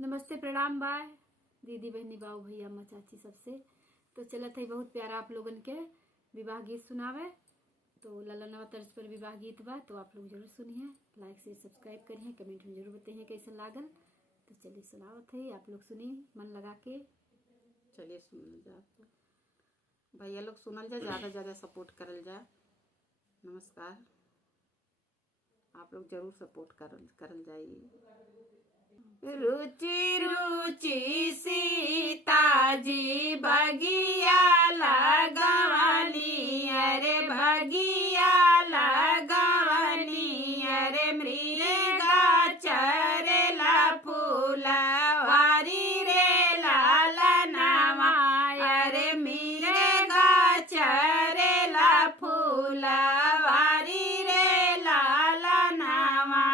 नमस्ते प्रणाम बाय दीदी बहनी बाबू भैया अम्मा चाची सबसे। तो चलत है बहुत प्यारा आप लोगन के विवाह गीत सुनावे। तो ललनवा तर्ज पर विवाह गीत बा, तो आप लोग जरूर सुनिए, लाइक से सब्सक्राइब करिए, कमेंट में जरूर बताइए कैसा लागल। तो चलिए सुनावत है, आप लोग सुनिए मन लगा के। चलिए सुनल जा भैया लोग, सुनल जा, ज़्यादा ज़्यादा सपोर्ट करल जा। नमस्कार, आप लोग जरूर सपोर्ट करल जाइए। रुचि रुचि सीता जी बगिया लगवनी, अरे बगिया लगवनी, अरे मृगा चरेला फूलवारी रे लालनवा, अरे मृगा चरेला फूलवारी रे लालनवा।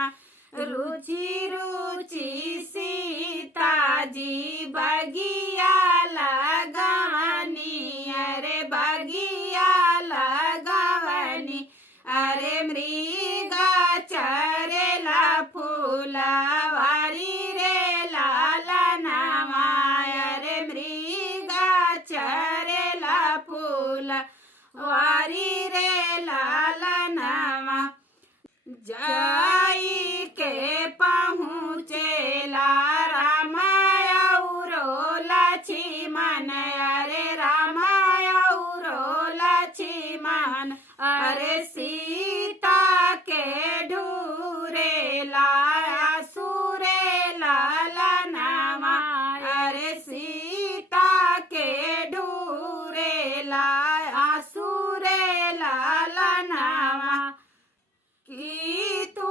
रुचि रुचि सीता जी बगिया लगवनी, अरे बगिया लगवनी, अरे मृगा चरेला फूलवारी रे लालनवा, अरे मृगा चरेला फूलवारी रे लालनवा। जाई के पहुँचेला राम औरो लक्ष्मण, अरे राम औरो लक्ष्मण, अरे सीता के ढूरेला असुरे लालनवा, अरे सीता के ढूरेला असुरे लालनवा। कि तू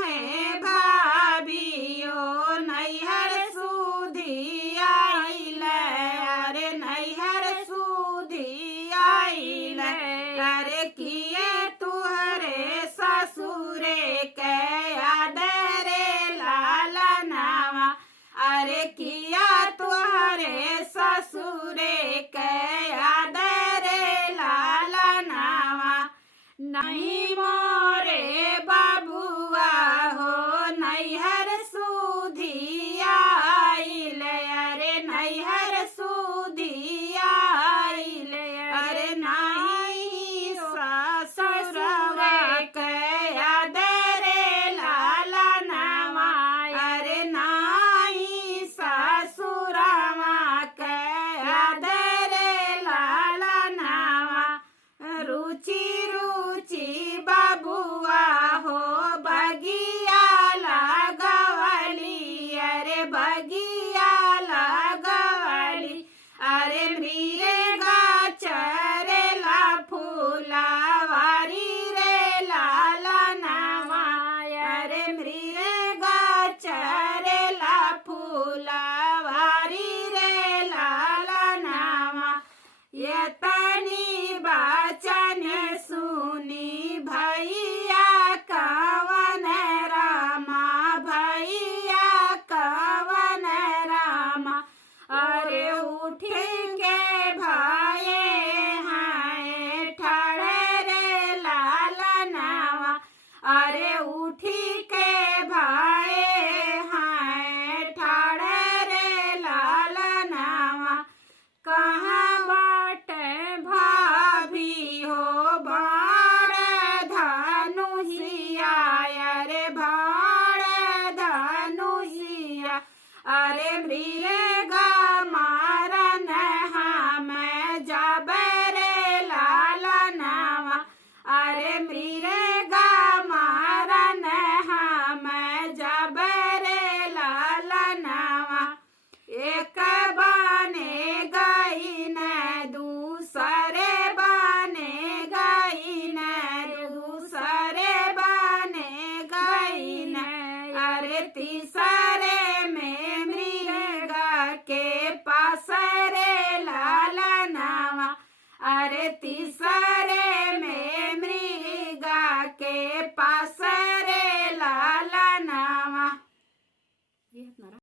है भाभियो नैहर सुधी आइल, अरे नैहर सुधी आइल, अरे किए तुहरे ससुरे के आदरे लालनवा, अरे किया तुहरे ससुरे के आदरे लालनवा। नहीं मोरे बाबुआ हो नैहर सुधी आइल, अरे नैहर सुधी आइल, अरे नहीं ससुरवा के आदरे लालनवा, अरे नहीं ससुरवा के आदरे लालनवा। रुचि रुचि बाबुआ हो बगिया लगवली, अरे बगिया लगवली, अरे मृगा चरेला फूलवारी रे लालनवा, अरे मृगा चरेला फूलवारी रे लालनवा। ये तनी बचन सुनी भैया कवन रामा, भैया कवन रामा, अरे उठ के भाए हैं ठाड़े रे लालनवा, अरे उठ के भाए हैं ठाड़े रे लालनवा। कहाँ बाट भाभी हो बाण धनुषिया, अरे बाण धनुषिया, अरे मृगा मारन हम जब रे लालनवा, अरे मृगा मारन हम जब रे लालनवा। एक बाने गई न दूसरे बाने गई न, दूसरे बाने गई न, अरे तीसरे में मृगा के पास रे लालनवा, अरे तीसरे